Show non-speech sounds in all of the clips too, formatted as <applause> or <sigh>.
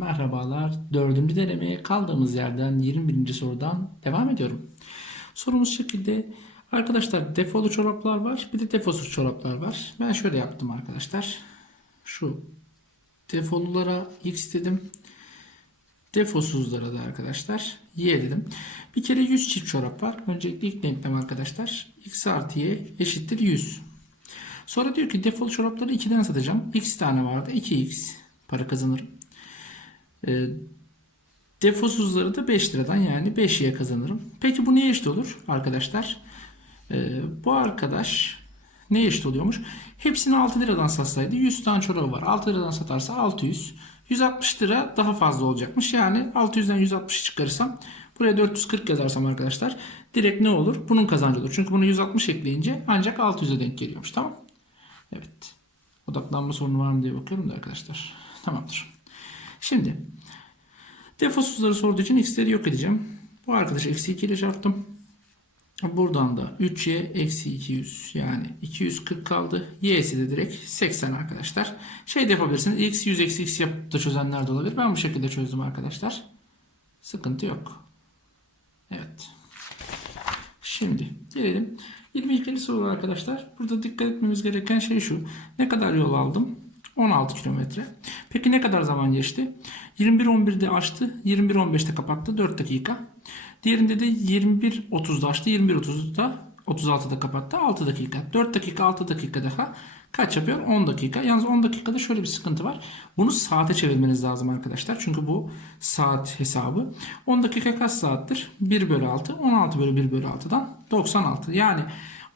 Merhabalar. Dördüncü denemeye kaldığımız yerden 21. sorudan devam ediyorum. Sorumuz şekilde arkadaşlar defolu çoraplar var bir de defosuz çoraplar var. Ben şöyle yaptım arkadaşlar. Şu defolulara x dedim. Defosuzlara da arkadaşlar y dedim. Bir kere 100 çift çorap var. Öncelikle ilk denklem arkadaşlar. x artı y eşittir 100. Sonra diyor ki defolu çorapları 2'den satacağım. X tane vardı. 2x para kazanırım. E, defosuzları da 5 liradan yani 5'ye kazanırım. Peki bu neye eşit olur arkadaşlar? E, bu arkadaş neye eşit oluyormuş? Hepsini 6 liradan satsaydı 100 tane çorabı var. 6 liradan satarsa 600. 160 lira daha fazla olacakmış. Yani 600'den 160 çıkarırsam buraya 440 yazarsam arkadaşlar direkt ne olur? Bunun kazancı olur. Çünkü bunu 160 ekleyince ancak 600'e denk geliyormuş. Tamam. Evet. Odaklanma sorunu var mı diye bakıyorum da arkadaşlar. Tamamdır. Şimdi defosuzları sorduğu için x'leri yok edeceğim. Bu arkadaşı eksi 2 ile çarptım. Buradan da 3y eksi 200 yani 240 kaldı. Y'si de direkt 80 arkadaşlar. Şey de yapabilirsiniz. X 100 eksi x yapıp da çözenler de olabilir. Ben bu şekilde çözdüm arkadaşlar. Sıkıntı yok. Evet. Şimdi gelelim 22. soru arkadaşlar. Burada dikkat etmemiz gereken şey şu. Ne kadar yol aldım? 16 kilometre. Peki ne kadar zaman geçti? 21.11'de açtı. 21.15'te kapattı. 4 dakika. Diğerinde de 21.30'da açtı. 21.30'da 36'da kapattı. 6 dakika. 4 dakika 6 dakika daha. Kaç yapıyor? 10 dakika. Yalnız 10 dakikada şöyle bir sıkıntı var. Bunu saate çevirmeniz lazım arkadaşlar. Çünkü bu saat hesabı. 10 dakika kaç saattir? 1 bölü 6. 16 bölü 1 bölü 6'dan 96. Yani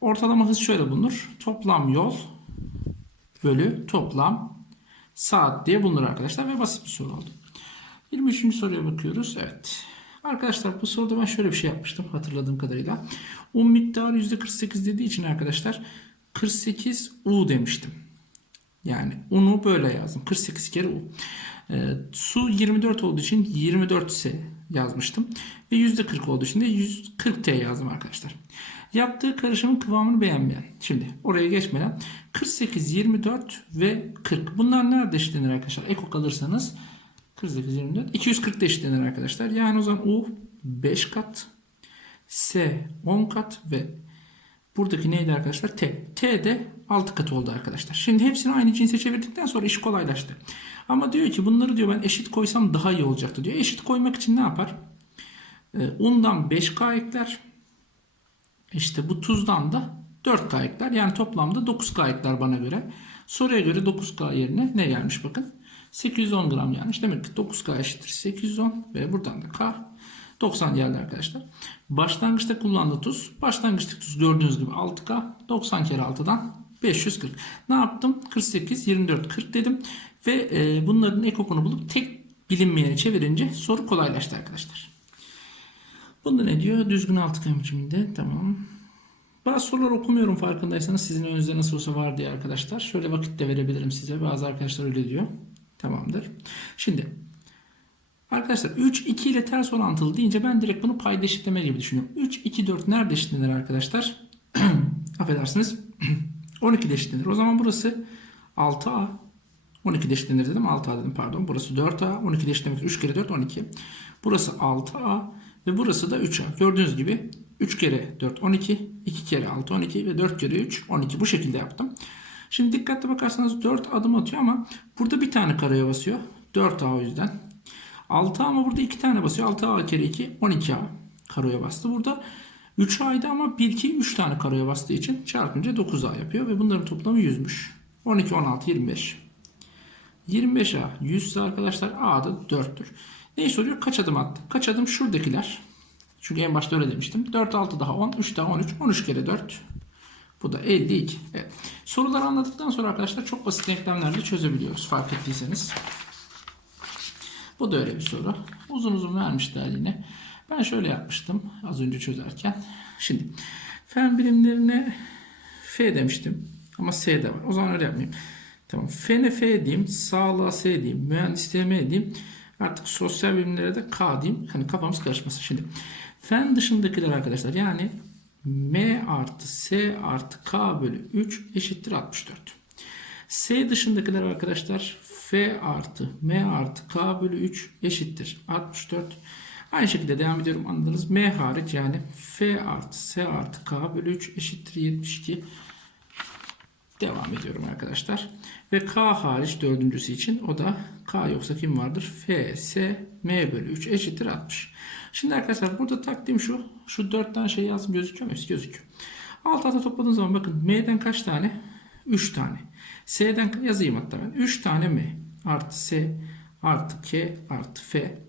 ortalama hız şöyle bulunur. Toplam yol bölü toplam saat diye bulunur arkadaşlar. Ve basit bir soru oldu. 23. soruya bakıyoruz. Evet. Arkadaşlar bu soruda ben şöyle bir şey yapmıştım hatırladığım kadarıyla. Un miktarı %48 dediği için arkadaşlar 48 U demiştim. Yani unu böyle yazdım. 48 kere U. E, su 24 olduğu için 24 S yazmıştım. Ve %40 olduğu için de 140 T yazdım arkadaşlar. Yaptığı karışımın kıvamını beğenmeyen. Şimdi oraya geçmeden 48, 24 ve 40. Bunlar nerede eşitlenir arkadaşlar? Eko kalırsanız 48, 24. 240 da eşitlenir arkadaşlar. Yani o zaman U 5 kat. S 10 kat ve buradaki neydi arkadaşlar? T. T de 6 kat oldu arkadaşlar. Şimdi hepsini aynı cinse çevirdikten sonra iş kolaylaştı. Ama diyor ki bunları diyor ben eşit koysam daha iyi olacaktı diyor. Eşit koymak için ne yapar? Ee, undan 5K ekler. İşte bu tuzdan da 4K ekler. Yani toplamda 9K ekler bana göre. Soruya göre 9K yerine ne gelmiş bakın. 810 gram yanlış. Demek ki 9K eşittir 810 ve buradan da K 90 geldi arkadaşlar. Başlangıçta kullandığı tuz. Başlangıçta tuz gördüğünüz gibi 6K. 90 kere 6'dan 540. Ne yaptım? 48, 24, 40 dedim. Ve e, bunların ekokunu bulup tek bilinmeyeni çevirince soru kolaylaştı arkadaşlar. Bunda ne diyor? Düzgün altıgen biçiminde. Tamam. Bazı sorular okumuyorum farkındaysanız sizin önünüzde nasıl olsa var diye arkadaşlar. Şöyle vakit de verebilirim size. Bazı arkadaşlar öyle diyor. Tamamdır. Şimdi arkadaşlar 3 2 ile ters orantılı deyince ben direkt bunu payda eşitleme gibi düşünüyorum. 3 2 4 nerede eşitlenir arkadaşlar? <clears throat> Affedersiniz. <clears throat> 12 eşitlenir. O zaman burası 6A. 12 eşitlenir dedim. 6A dedim pardon. Burası 4A. 12 eşitlemek 3 kere 4 12. Burası 6A ve burası da 3A. Gördüğünüz gibi 3 kere 4 12, 2 kere 6 12 ve 4 kere 3 12 bu şekilde yaptım. Şimdi dikkatli bakarsanız 4 adım atıyor ama burada bir tane kareye basıyor. 4A o yüzden. 6A ama burada 2 tane basıyor. 6A kere 2 12A kareye bastı. Burada 3A'ydı ama 1 2 3 tane kareye bastığı için çarpınca 9A yapıyor ve bunların toplamı 100'müş. 12 16 25. 25A 100 ise arkadaşlar A da 4'tür. Neyi soruyor? Kaç adım attı? Kaç adım şuradakiler? Çünkü en başta öyle demiştim. 4 6 daha 10, 3 daha 13, 13 kere 4 bu da 52. Evet. Soruları anladıktan sonra arkadaşlar çok basit denklemlerle çözebiliyoruz fark ettiyseniz. Bu da öyle bir soru. Uzun uzun vermişler yine. Ben şöyle yapmıştım az önce çözerken. Şimdi fen birimlerine F demiştim. Ama S de var. O zaman öyle yapmayayım. Tamam. Fene F diyeyim. Sağlığa S diyeyim. Mühendisliğe M diyeyim. Artık sosyal bilimlere de K diyeyim. Hani kafamız karışmasın. Şimdi fen dışındakiler arkadaşlar yani M artı S artı K bölü 3 eşittir 64. S dışındakiler arkadaşlar F artı M artı K bölü 3 eşittir 64. Aynı şekilde devam ediyorum anladınız. M hariç yani F artı S artı K bölü 3 eşittir 72. Devam ediyorum arkadaşlar. Ve K hariç dördüncüsü için o da K yoksa kim vardır? F, S, M bölü 3 eşittir 60. Şimdi arkadaşlar burada taktiğim şu. Şu 4 tane şey yazdım gözüküyor mu? Hepsi gözüküyor. Alt alta topladığım zaman bakın M'den kaç tane? 3 tane. S'den yazayım hatta ben. 3 tane M artı S artı K artı F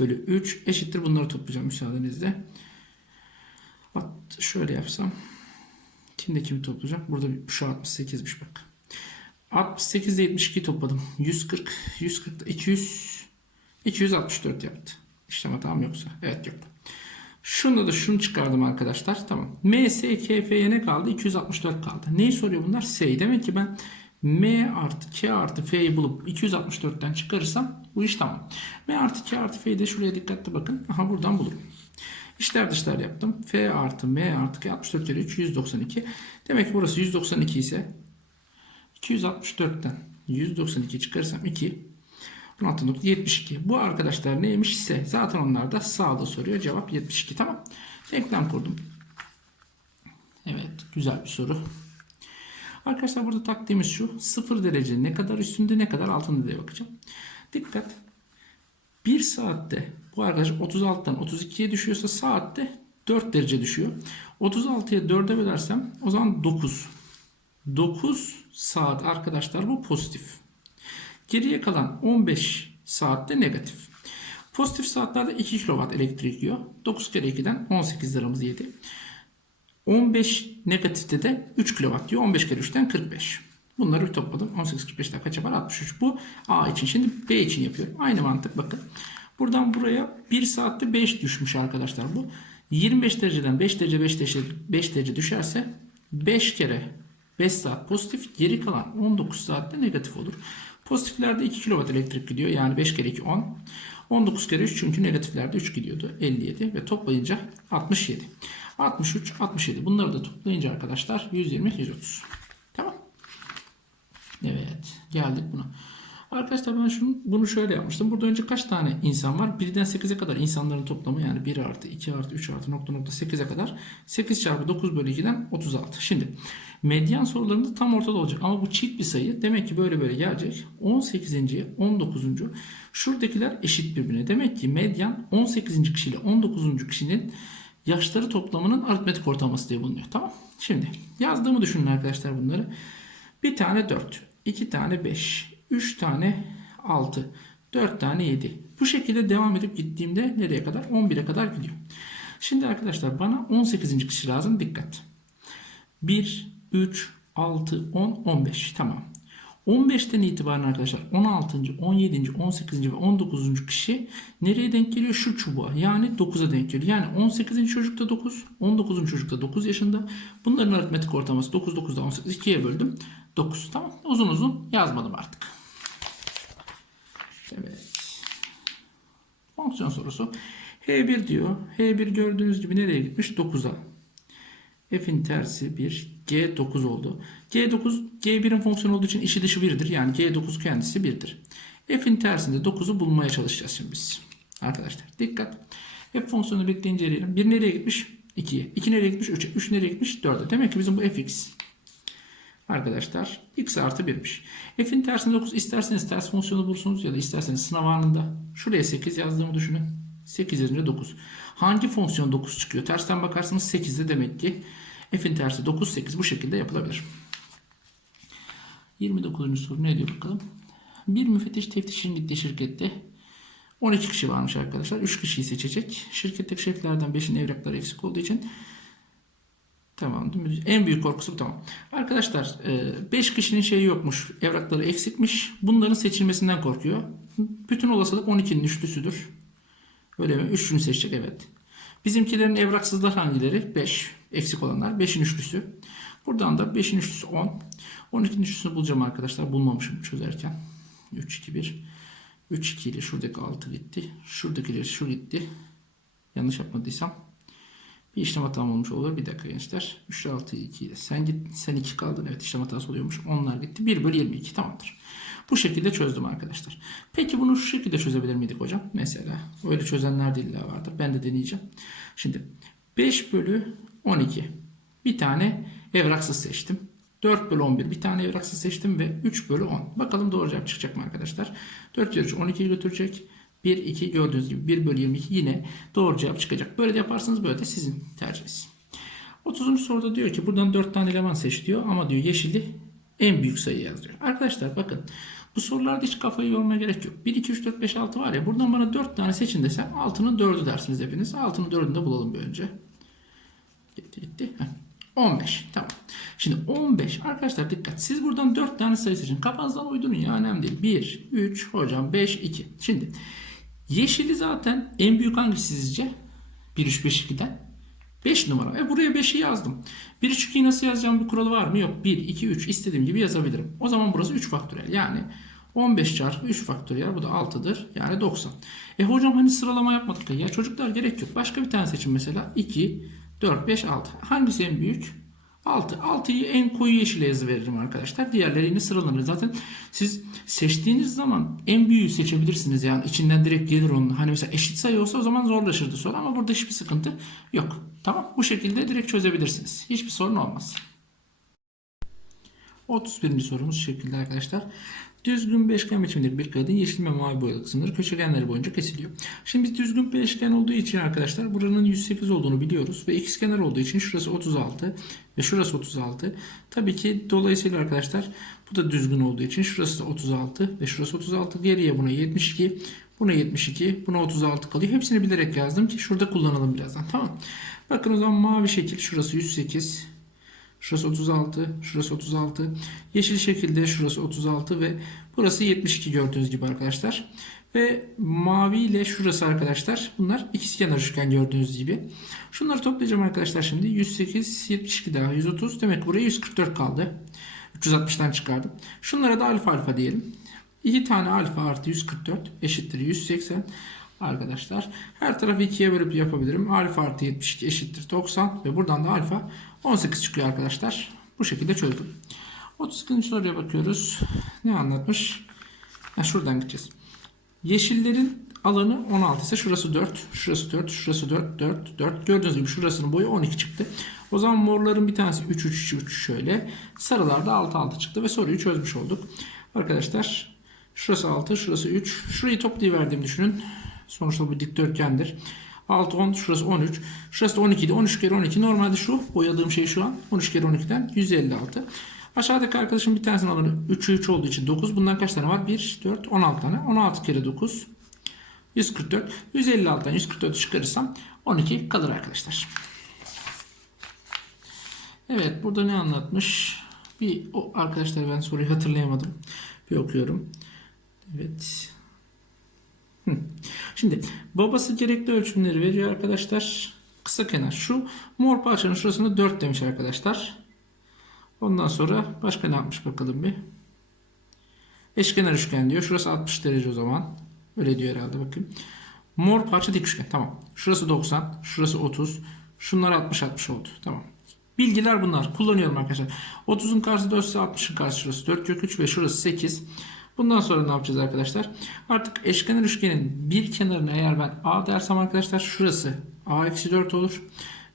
bölü 3 eşittir. Bunları toplayacağım müsaadenizle. Bak şöyle yapsam. Kimde kimi toplayacağım? Burada şu 68'miş bak. 68 ile 72 topladım. 140, 140, 200, 264 yaptı. İşlem hatam yoksa. Evet yok. Şunda da şunu çıkardım arkadaşlar. Tamam. M, S, K, F'ye ne kaldı? 264 kaldı. Neyi soruyor bunlar? S'yi. Demek ki ben M artı K artı F'yi bulup 264'ten çıkarırsam bu iş tamam. M artı K artı F'yi de şuraya dikkatli bakın. Aha buradan bulurum. İşler dışlar yaptım. F artı M artı K 64 kere 3 192. Demek ki burası 192 ise 264'ten 192 çıkarırsam 2 16.72. Bu arkadaşlar neymiş ise zaten onlar da sağda soruyor. Cevap 72 tamam. Denklem kurdum. Evet güzel bir soru. Arkadaşlar burada taktiğimiz şu. 0 derece ne kadar üstünde ne kadar altında diye bakacağım. Dikkat. 1 saatte bu arkadaş 36'dan 32'ye düşüyorsa saatte 4 derece düşüyor. 36'ya 4'e bölersem o zaman 9. 9 saat arkadaşlar bu pozitif. Geriye kalan 15 saatte negatif. Pozitif saatlerde 2 kW elektrik yiyor. 9 kere 2'den 18 liramız yedi. 15 negatifte de 3 kW diyor. 15 kere 3'ten 45. Bunları bir topladım. 18 45'ten kaç yapar? 63. Bu A için. Şimdi B için yapıyorum. Aynı mantık bakın. Buradan buraya 1 saatte 5 düşmüş arkadaşlar bu. 25 dereceden 5 derece 5 derece 5 derece düşerse 5 kere 5 saat pozitif geri kalan 19 saatte negatif olur. Pozitiflerde 2 kW elektrik gidiyor. Yani 5 kere 2 10. 19 kere 3 çünkü negatiflerde 3 gidiyordu. 57 ve toplayınca 67. 63, 67. Bunları da toplayınca arkadaşlar 120, 130. Tamam. Evet. Geldik buna. Arkadaşlar ben şunu, bunu şöyle yapmıştım. Burada önce kaç tane insan var? 1'den 8'e kadar insanların toplamı yani 1 artı 2 artı 3 artı nokta nokta 8'e kadar 8 çarpı 9 bölü 2'den 36. Şimdi medyan sorularında tam ortada olacak. Ama bu çift bir sayı. Demek ki böyle böyle gelecek. 18. 19. Şuradakiler eşit birbirine. Demek ki medyan 18. kişi ile 19. kişinin yaşları toplamının aritmetik ortalaması diye bulunuyor. Tamam. Şimdi yazdığımı düşünün arkadaşlar bunları. Bir tane 4, iki tane 5, 3 tane 6, 4 tane 7. Bu şekilde devam edip gittiğimde nereye kadar? 11'e kadar gidiyor. Şimdi arkadaşlar bana 18. kişi lazım. Dikkat. 1, 3, 6, 10, 15. Tamam. 15'ten itibaren arkadaşlar 16. 17. 18. ve 19. kişi nereye denk geliyor? Şu çubuğa. Yani 9'a denk geliyor. Yani 18. çocukta 9, 19. çocukta 9 yaşında. Bunların aritmetik ortalaması 9, 9'da 18. 2'ye böldüm. 9. Tamam. Uzun uzun yazmadım artık. Evet. Fonksiyon sorusu. H1 diyor. H1 gördüğünüz gibi nereye gitmiş? 9'a. F'in tersi 1. G9 oldu. G9 G1'in fonksiyonu olduğu için içi dışı 1'dir. Yani G9 kendisi 1'dir. F'in tersinde 9'u bulmaya çalışacağız şimdi biz. Arkadaşlar dikkat. F fonksiyonu birlikte inceleyelim. 1 nereye gitmiş? 2'ye. 2 nereye gitmiş? 3'e. 3 nereye gitmiş? 4'e. Demek ki bizim bu fx arkadaşlar x artı 1'miş. F'in tersinde 9 isterseniz ters fonksiyonu bulursunuz ya da isterseniz sınav anında şuraya 8 yazdığımı düşünün. 8 yazınca 9. Hangi fonksiyon 9 çıkıyor? Tersten bakarsanız 8'de demek ki f'in tersi 9 8 bu şekilde yapılabilir. 29. soru ne diyor bakalım. Bir müfettiş teftişin gittiği şirkette 12 kişi varmış arkadaşlar. 3 kişiyi seçecek. Şirketteki şeflerden 5'in evrakları eksik olduğu için Tamam değil mi? En büyük korkusu bu tamam. Arkadaşlar 5 kişinin şeyi yokmuş. Evrakları eksikmiş. Bunların seçilmesinden korkuyor. Bütün olasılık 12'nin üçlüsüdür. Öyle mi? Üçünü seçecek evet. Bizimkilerin evraksızlar hangileri? 5. Eksik olanlar. 5'in üçlüsü. Buradan da 5'in üçlüsü 10. 12'nin üçlüsünü bulacağım arkadaşlar. Bulmamışım çözerken. 3, 2, 1. 3, 2 ile şuradaki 6 gitti. Şuradakileri şu gitti. Yanlış yapmadıysam. Bir işlem hatam olmuş olur. Bir dakika gençler. 3 6 2 ile. Sen git. Sen 2 kaldın. Evet işlem hatası oluyormuş. Onlar gitti. 1 bölü 22 tamamdır. Bu şekilde çözdüm arkadaşlar. Peki bunu şu şekilde çözebilir miydik hocam? Mesela öyle çözenler de illa vardır. Ben de deneyeceğim. Şimdi 5 bölü 12. Bir tane evraksız seçtim. 4 bölü 11 bir tane evraksız seçtim ve 3 bölü 10. Bakalım doğru cevap çıkacak mı arkadaşlar? 4 kere 3 12'yi götürecek. 1, 2 gördüğünüz gibi 1 bölü 22 yine doğru cevap çıkacak. Böyle de yaparsanız böyle de sizin tercihiniz. 30. soruda diyor ki buradan 4 tane eleman seç diyor ama diyor yeşili en büyük sayı yaz. Arkadaşlar bakın bu sorularda hiç kafayı yormaya gerek yok. 1, 2, 3, 4, 5, 6 var ya buradan bana 4 tane seçin desem 6'nın 4'ü dersiniz hepiniz. 6'nın 4'ünü de bulalım bir önce. Gitti gitti. Heh. 15. Tamam. Şimdi 15. Arkadaşlar dikkat. Siz buradan 4 tane sayı seçin. Kafanızdan uydurun ya önemli değil. 1, 3, hocam 5, 2. Şimdi yeşili zaten en büyük hangisi sizce? 1, 3, 5, 2'den. 5 numara. E buraya 5'i yazdım. 1, 3, 2'yi nasıl yazacağım bir kuralı var mı? Yok. 1, 2, 3 istediğim gibi yazabilirim. O zaman burası 3 faktöriyel. Yani 15 çarpı 3 faktöriyel. Bu da 6'dır. Yani 90. E hocam hani sıralama yapmadık ya. Ya çocuklar gerek yok. Başka bir tane seçin mesela. 2, 4, 5, 6. Hangisi en büyük? 6. 6'yı en koyu yeşile yazı veririm arkadaşlar. Diğerleri yine sıralanır. Zaten siz seçtiğiniz zaman en büyüğü seçebilirsiniz. Yani içinden direkt gelir onun. Hani mesela eşit sayı olsa o zaman zorlaşırdı soru ama burada hiçbir sıkıntı yok. Tamam. Bu şekilde direkt çözebilirsiniz. Hiçbir sorun olmaz. 31. sorumuz şekilde arkadaşlar. Düzgün beşgen biçimindeki bir kağıdın yeşil ve mavi boyalı kısımları köşegenleri boyunca kesiliyor. Şimdi düzgün beşgen olduğu için arkadaşlar buranın 108 olduğunu biliyoruz ve ikizkenar olduğu için şurası 36 ve şurası 36. Tabii ki dolayısıyla arkadaşlar bu da düzgün olduğu için şurası da 36 ve şurası 36. Geriye buna 72, buna 72, buna 36 kalıyor. Hepsini bilerek yazdım ki şurada kullanalım birazdan. Tamam. Bakın o zaman mavi şekil şurası 108, Şurası 36, şurası 36. Yeşil şekilde şurası 36 ve burası 72 gördüğünüz gibi arkadaşlar. Ve mavi ile şurası arkadaşlar bunlar ikizkenar üçgen gördüğünüz gibi. Şunları toplayacağım arkadaşlar şimdi. 108, 72 daha 130. Demek buraya 144 kaldı. 360'tan çıkardım. Şunlara da alfa alfa diyelim. 2 tane alfa artı 144 eşittir 180 arkadaşlar. Her tarafı 2'ye bölüp yapabilirim. Alfa artı 72 eşittir 90 ve buradan da alfa 18 çıkıyor arkadaşlar. Bu şekilde çözdüm. 32. soruya bakıyoruz. Ne anlatmış? Ha, şuradan gideceğiz. Yeşillerin alanı 16 ise şurası 4, şurası 4, şurası 4, 4, 4. Gördüğünüz gibi şurasının boyu 12 çıktı. O zaman morların bir tanesi 3, 3, 3 şöyle. Sarılar da 6, 6 çıktı ve soruyu çözmüş olduk. Arkadaşlar şurası 6, şurası 3. Şurayı toplayıverdiğimi düşünün. Sonuçta bu dikdörtgendir. 6, 10, şurası 13. Şurası da 12'de 13 kere 12. Normalde şu boyadığım şey şu an 13 kere 12'den 156. Aşağıdaki arkadaşım bir tanesinin alanı 3'ü 3 olduğu için 9. Bundan kaç tane var? 1, 4, 16 tane. 16 kere 9. 144. 156'dan 144'ü çıkarırsam 12 kalır arkadaşlar. Evet burada ne anlatmış? Bir o arkadaşlar ben soruyu hatırlayamadım. Bir okuyorum. Evet. Şimdi babası gerekli ölçümleri veriyor arkadaşlar. Kısa kenar şu mor parçanın şurasında 4 demiş arkadaşlar. Ondan sonra başka ne yapmış bakalım bir. Eşkenar üçgen diyor. Şurası 60 derece o zaman. Öyle diyor herhalde bakın. Mor parça dik üçgen. Tamam. Şurası 90. Şurası 30. Şunlar 60 60 oldu. Tamam. Bilgiler bunlar. Kullanıyorum arkadaşlar. 30'un karşısı 4 ise 60'ın karşısı şurası 4 kök 3 ve şurası 8. Bundan sonra ne yapacağız arkadaşlar? Artık eşkenar üçgenin bir kenarına eğer ben A dersem arkadaşlar şurası A-4 olur.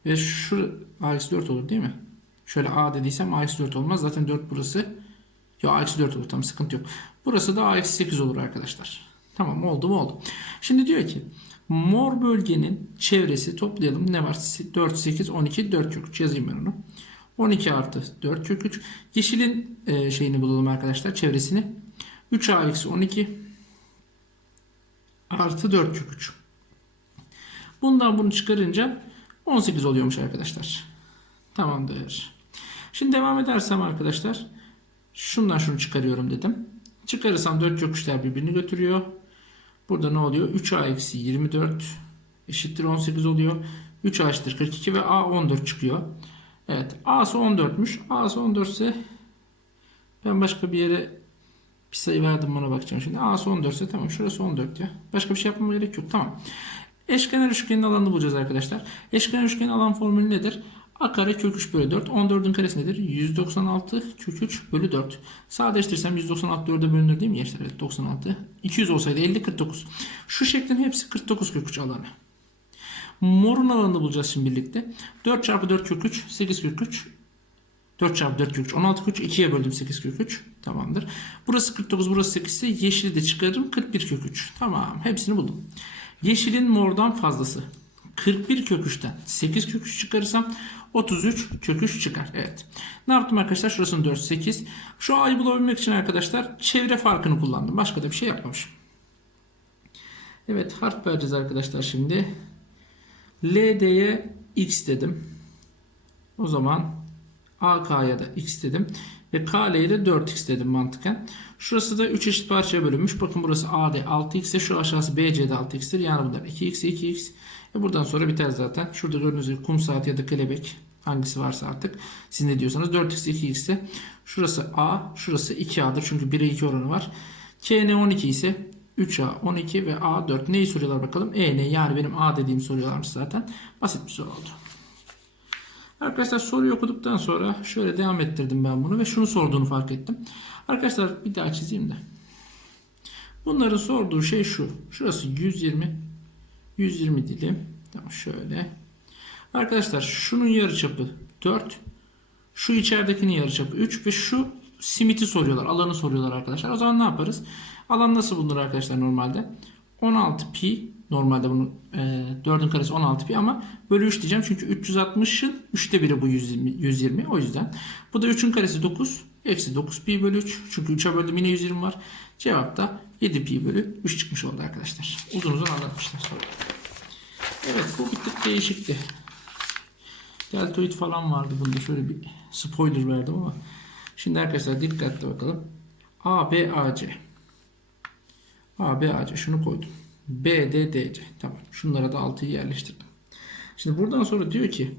Ve şu A-4 olur değil mi? Şöyle A dediysem A-4 olmaz. Zaten 4 burası. Ya A-4 olur. Tamam sıkıntı yok. Burası da A-8 olur arkadaşlar. Tamam oldu mu oldu. Şimdi diyor ki mor bölgenin çevresi toplayalım. Ne var? 4, 8, 12, 4 kök 3 yazayım ben onu. 12 artı 4 kök 3. Yeşilin e, şeyini bulalım arkadaşlar. Çevresini. 3a eksi 12 artı 4 kök 3. Bundan bunu çıkarınca 18 oluyormuş arkadaşlar. Tamamdır. Şimdi devam edersem arkadaşlar şundan şunu çıkarıyorum dedim. Çıkarırsam 4 kök 3'ler birbirini götürüyor. Burada ne oluyor? 3a eksi 24 eşittir 18 oluyor. 3a eşittir 42 ve a 14 çıkıyor. Evet a'sı 14'müş. a'sı 14 ise ben başka bir yere bir sayı verdim bana bakacağım şimdi. A'sı 14 ise tamam şurası 14 ya. Başka bir şey yapmama gerek yok. Tamam. Eşkenar üçgenin alanını bulacağız arkadaşlar. Eşkenar üçgenin alan formülü nedir? A kare kök 3 bölü 4. 14'ün karesi nedir? 196 kök 3 bölü 4. Sadeleştirsem 196 4'e bölünür değil mi gençler? Evet 96. 200 olsaydı 50 49. Şu şeklin hepsi 49 kök 3 alanı. Morun alanını bulacağız şimdi birlikte. 4 çarpı 4 kök 3 8 kök 3 4 çarpı 4 kök 3 16 kök 3 2'ye böldüm 8 kök 3 tamamdır. Burası 49 burası 8 ise yeşili de çıkarırım 41 kök 3 tamam hepsini buldum. Yeşilin mordan fazlası 41 kök 3'ten 8 kök 3 çıkarırsam 33 kök 3 çıkar. Evet. Ne yaptım arkadaşlar? Şurasının 4 8. Şu a'yı bulabilmek için arkadaşlar çevre farkını kullandım. Başka da bir şey yapmamışım. Evet harf vereceğiz arkadaşlar şimdi. LD'ye x dedim. O zaman AK'ya da x dedim. Ve KL'ye de 4x dedim mantıken. Şurası da 3 eşit parçaya bölünmüş. Bakın burası AD 6x ise şu aşağısı BC'de 6x'tir. Yani bunlar 2x 2x. E buradan sonra biter zaten. Şurada gördüğünüz gibi kum saati ya da kelebek hangisi varsa artık. Siz ne diyorsanız 4x 2x ise şurası A şurası 2A'dır. Çünkü 1'e 2 oranı var. KN 12 ise 3A 12 ve A 4. Neyi soruyorlar bakalım? E ne? Yani benim A dediğimi soruyorlarmış zaten. Basit bir soru oldu. Arkadaşlar soruyu okuduktan sonra şöyle devam ettirdim ben bunu ve şunu sorduğunu fark ettim. Arkadaşlar bir daha çizeyim de. Bunların sorduğu şey şu. Şurası 120 120 dilim. Tamam şöyle. Arkadaşlar şunun yarıçapı 4. Şu içeridekinin yarıçapı 3 ve şu simiti soruyorlar. Alanı soruyorlar arkadaşlar. O zaman ne yaparız? Alan nasıl bulunur arkadaşlar normalde? 16 pi normalde bunu e, 4'ün karesi 16 pi ama bölü 3 diyeceğim. Çünkü 360'ın 3'te biri bu 120, 120 o yüzden. Bu da 3'ün karesi 9. Eksi 9 pi bölü 3. Çünkü 3'e böldüm yine 120 var. Cevap da 7 pi bölü 3 çıkmış oldu arkadaşlar. Uzun uzun anlatmışlar soruyu. Evet bu bir tık değişikti. Deltoid falan vardı bunda. Şöyle bir spoiler verdim ama. Şimdi arkadaşlar dikkatli bakalım. A, B, A, C. A, B, A, C. Şunu koydum. B, D, D, C. Tamam. Şunlara da 6'yı yerleştirdim. Şimdi buradan sonra diyor ki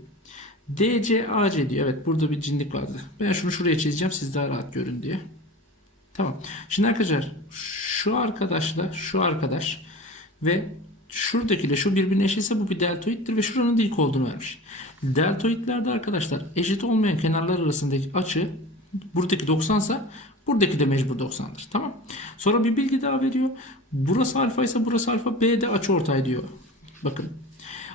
D, C, A, C diyor. Evet burada bir cinlik vardı. Ben şunu şuraya çizeceğim. Siz daha rahat görün diye. Tamam. Şimdi arkadaşlar şu arkadaşla şu arkadaş ve şuradakiyle şu birbirine eşitse bu bir deltoittir ve şuranın da ilk olduğunu vermiş. Deltoitlerde arkadaşlar eşit olmayan kenarlar arasındaki açı buradaki 90 ise buradaki de mecbur 90'dır. Tamam. Sonra bir bilgi daha veriyor. Burası alfa ise burası alfa B de açı ortay diyor. Bakın.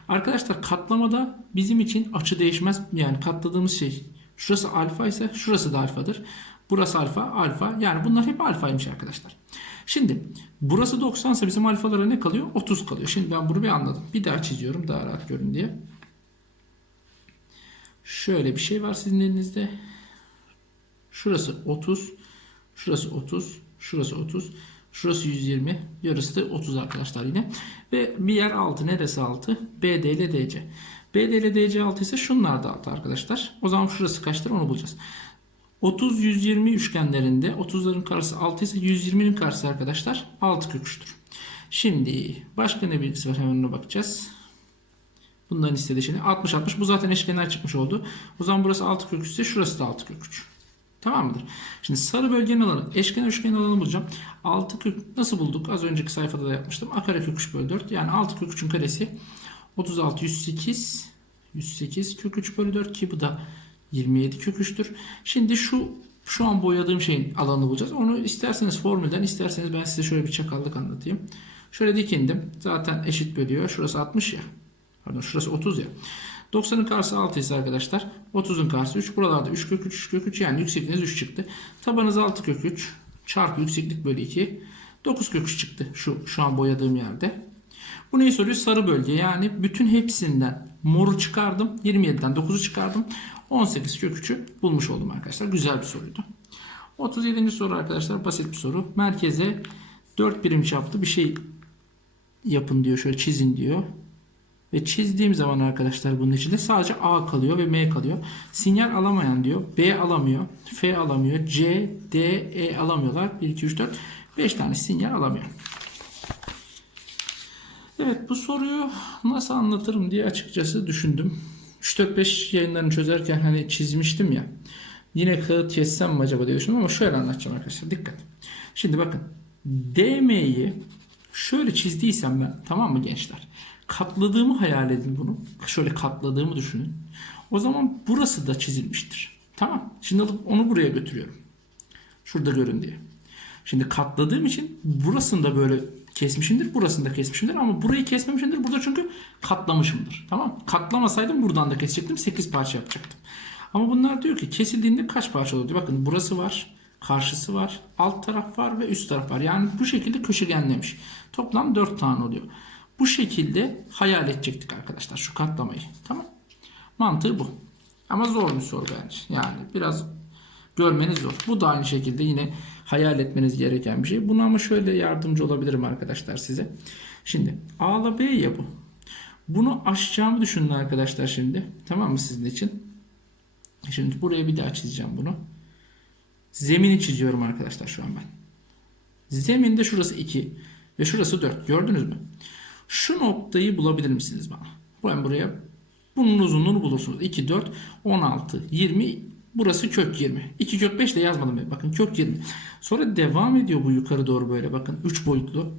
Arkadaşlar katlamada bizim için açı değişmez. Yani katladığımız şey şurası alfa ise şurası da alfadır. Burası alfa, alfa. Yani bunlar hep alfaymış arkadaşlar. Şimdi burası 90 ise bizim alfalara ne kalıyor? 30 kalıyor. Şimdi ben bunu bir anladım. Bir daha çiziyorum daha rahat görün diye. Şöyle bir şey var sizin elinizde. Şurası 30, şurası 30, şurası 30, şurası 120, yarısı da 30 arkadaşlar yine. Ve bir yer 6. Neresi 6? BD ile DC. BD ile DC 6 ise şunlar da 6 arkadaşlar. O zaman şurası kaçtır onu bulacağız. 30 120 üçgenlerinde 30'ların karşısı 6 ise 120'nin karşısı arkadaşlar 6 kök üçtür. Şimdi başka ne bilgisi var hemen ona bakacağız. Bunların istediği şey 60 60 bu zaten eşkenar çıkmış oldu. O zaman burası 6 kök 3 ise şurası da 6 kök 3. Tamam mıdır? Şimdi sarı bölgenin alanı, eşkenar üçgenin alanını bulacağım. 6 kök nasıl bulduk? Az önceki sayfada da yapmıştım. A kare kök 3 bölü 4. Yani 6 kök 3'ün karesi 36 108 108 kök 3 bölü 4 ki bu da 27 kök 3'tür. Şimdi şu şu an boyadığım şeyin alanını bulacağız. Onu isterseniz formülden isterseniz ben size şöyle bir çakallık anlatayım. Şöyle dikindim. Zaten eşit bölüyor. Şurası 60 ya. Pardon şurası 30 ya. 90'ın karşısı 6 ise arkadaşlar 30'un karşısı 3. Buralarda 3 kök 3 3 kök 3 yani yüksekliğiniz 3 çıktı. Tabanınız 6 kök 3 çarpı yükseklik bölü 2 9 kök 3 çıktı şu, şu an boyadığım yerde. Bu neyi soruyor? Sarı bölge yani bütün hepsinden moru çıkardım. 27'den 9'u çıkardım. 18 kök 3'ü bulmuş oldum arkadaşlar. Güzel bir soruydu. 37. soru arkadaşlar basit bir soru. Merkeze 4 birim çaplı bir şey yapın diyor. Şöyle çizin diyor. Ve çizdiğim zaman arkadaşlar bunun içinde sadece A kalıyor ve M kalıyor. Sinyal alamayan diyor. B alamıyor. F alamıyor. C, D, E alamıyorlar. 1, 2, 3, 4. 5 tane sinyal alamıyor. Evet bu soruyu nasıl anlatırım diye açıkçası düşündüm. 3-4-5 yayınlarını çözerken hani çizmiştim ya. Yine kağıt kessem mi acaba diye düşündüm ama şöyle anlatacağım arkadaşlar. Dikkat. Şimdi bakın DM'yi şöyle çizdiysem ben tamam mı gençler? Katladığımı hayal edin bunu. Şöyle katladığımı düşünün. O zaman burası da çizilmiştir. Tamam. Şimdi alıp onu buraya götürüyorum. Şurada görün diye. Şimdi katladığım için burasını da böyle kesmişimdir. Burasını da kesmişimdir ama burayı kesmemişimdir. Burada çünkü katlamışımdır. Tamam. Katlamasaydım buradan da kesecektim. 8 parça yapacaktım. Ama bunlar diyor ki kesildiğinde kaç parça olur diyor. Bakın burası var. Karşısı var. Alt taraf var ve üst taraf var. Yani bu şekilde köşegenlemiş. Toplam 4 tane oluyor. Bu şekilde hayal edecektik arkadaşlar şu katlamayı. Tamam. Mantığı bu. Ama zor bir soru bence. Yani biraz görmeniz zor. Bu da aynı şekilde yine hayal etmeniz gereken bir şey. Buna ama şöyle yardımcı olabilirim arkadaşlar size. Şimdi A ile B ya bu. Bunu aşacağımı düşünün arkadaşlar şimdi. Tamam mı sizin için? Şimdi buraya bir daha çizeceğim bunu. Zemini çiziyorum arkadaşlar şu an ben. Zeminde şurası 2 ve şurası 4. Gördünüz mü? Şu noktayı bulabilir misiniz bana? Ben buraya bunun uzunluğunu bulursunuz. 2, 4, 16, 20. Burası kök 20. 2 kök 5 de yazmadım. Bakın kök 20. Sonra devam ediyor bu yukarı doğru böyle. Bakın 3 boyutlu.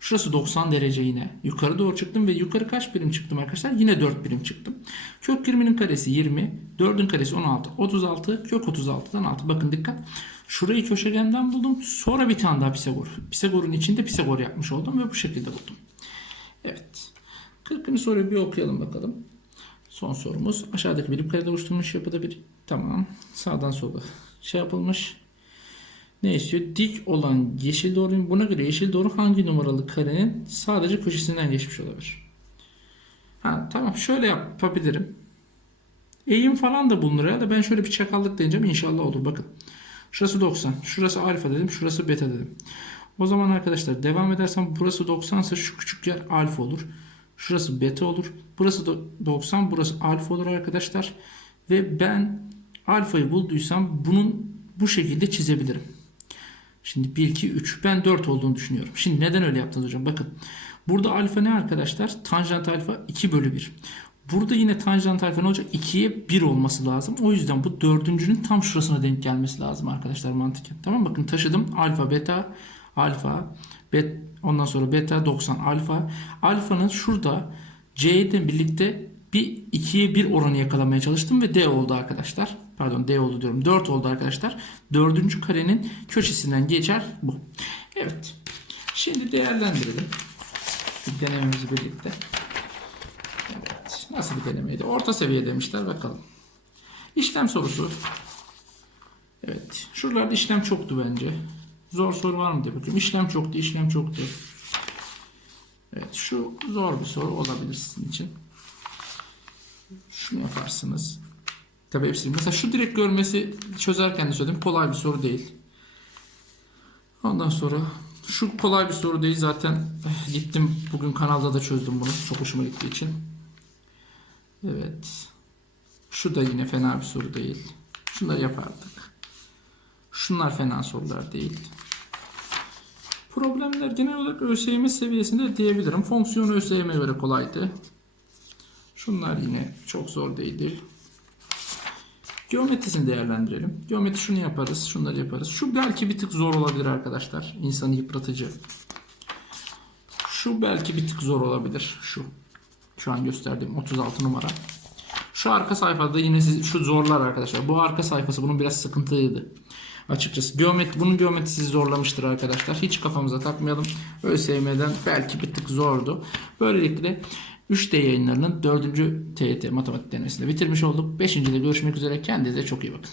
Şurası 90 derece yine. Yukarı doğru çıktım ve yukarı kaç birim çıktım arkadaşlar? Yine 4 birim çıktım. Kök 20'nin karesi 20. 4'ün karesi 16. 36. Kök 36'dan 6. Bakın dikkat. Şurayı köşegenden buldum. Sonra bir tane daha Pisagor. Pisagor'un içinde Pisagor yapmış oldum ve bu şekilde buldum. Evet. 40. soruyu bir okuyalım bakalım. Son sorumuz. Aşağıdaki bir karede oluşturulmuş yapıda bir tamam. Sağdan sola şey yapılmış. Ne istiyor? Dik olan yeşil doğru. Buna göre yeşil doğru hangi numaralı karenin sadece köşesinden geçmiş olabilir? Ha, tamam şöyle yapabilirim. Eğim falan da bulunur ya da ben şöyle bir çakallık deneyeceğim inşallah olur. Bakın. Şurası 90. Şurası alfa dedim. Şurası beta dedim. O zaman arkadaşlar devam edersem burası 90 ise şu küçük yer alfa olur. Şurası beta olur. Burası da 90. Burası alfa olur arkadaşlar. Ve ben alfayı bulduysam bunun bu şekilde çizebilirim. Şimdi 1, 2, 3. Ben 4 olduğunu düşünüyorum. Şimdi neden öyle yaptınız hocam? Bakın. Burada alfa ne arkadaşlar? Tanjant alfa 2 bölü 1. Burada yine tanjant alfa ne olacak? 2'ye 1 olması lazım. O yüzden bu dördüncünün tam şurasına denk gelmesi lazım arkadaşlar mantıken. Tamam bakın taşıdım. Alfa, beta, alfa, bet, ondan sonra beta 90 alfa. Alfanın şurada C ile birlikte bir 2'ye 1 oranı yakalamaya çalıştım ve D oldu arkadaşlar. Pardon D oldu diyorum. 4 oldu arkadaşlar. Dördüncü karenin köşesinden geçer bu. Evet. Şimdi değerlendirelim. Bir denememizi birlikte. Evet. Nasıl bir denemeydi? Orta seviye demişler. Bakalım. İşlem sorusu. Evet. Şuralarda işlem çoktu bence. Zor soru var mı diye bakıyorum. İşlem çoktu. işlem çoktu. Evet. Şu zor bir soru olabilir sizin için. Şunu yaparsınız. Tabii hepsi. Mesela şu direkt görmesi çözerken de söyledim. Kolay bir soru değil. Ondan sonra şu kolay bir soru değil. Zaten eh, gittim bugün kanalda da çözdüm bunu. Çok hoşuma gittiği için. Evet. Şu da yine fena bir soru değil. Şunları yapardık. Şunlar fena sorular değil. Problemler genel olarak ÖSYM seviyesinde diyebilirim. Fonksiyon ÖSYM'e göre kolaydı. Şunlar yine çok zor değildir. Geometrisini değerlendirelim. Geometri şunu yaparız, şunları yaparız. Şu belki bir tık zor olabilir arkadaşlar. İnsanı yıpratıcı. Şu belki bir tık zor olabilir. Şu. Şu an gösterdiğim 36 numara. Şu arka sayfada yine siz, şu zorlar arkadaşlar. Bu arka sayfası bunun biraz sıkıntılıydı. Açıkçası geometri, bunun geometrisi zorlamıştır arkadaşlar. Hiç kafamıza takmayalım. ÖSYM'den belki bir tık zordu. Böylelikle 3D yayınlarının 4. TYT matematik denemesini bitirmiş olduk. 5. de görüşmek üzere. Kendinize çok iyi bakın.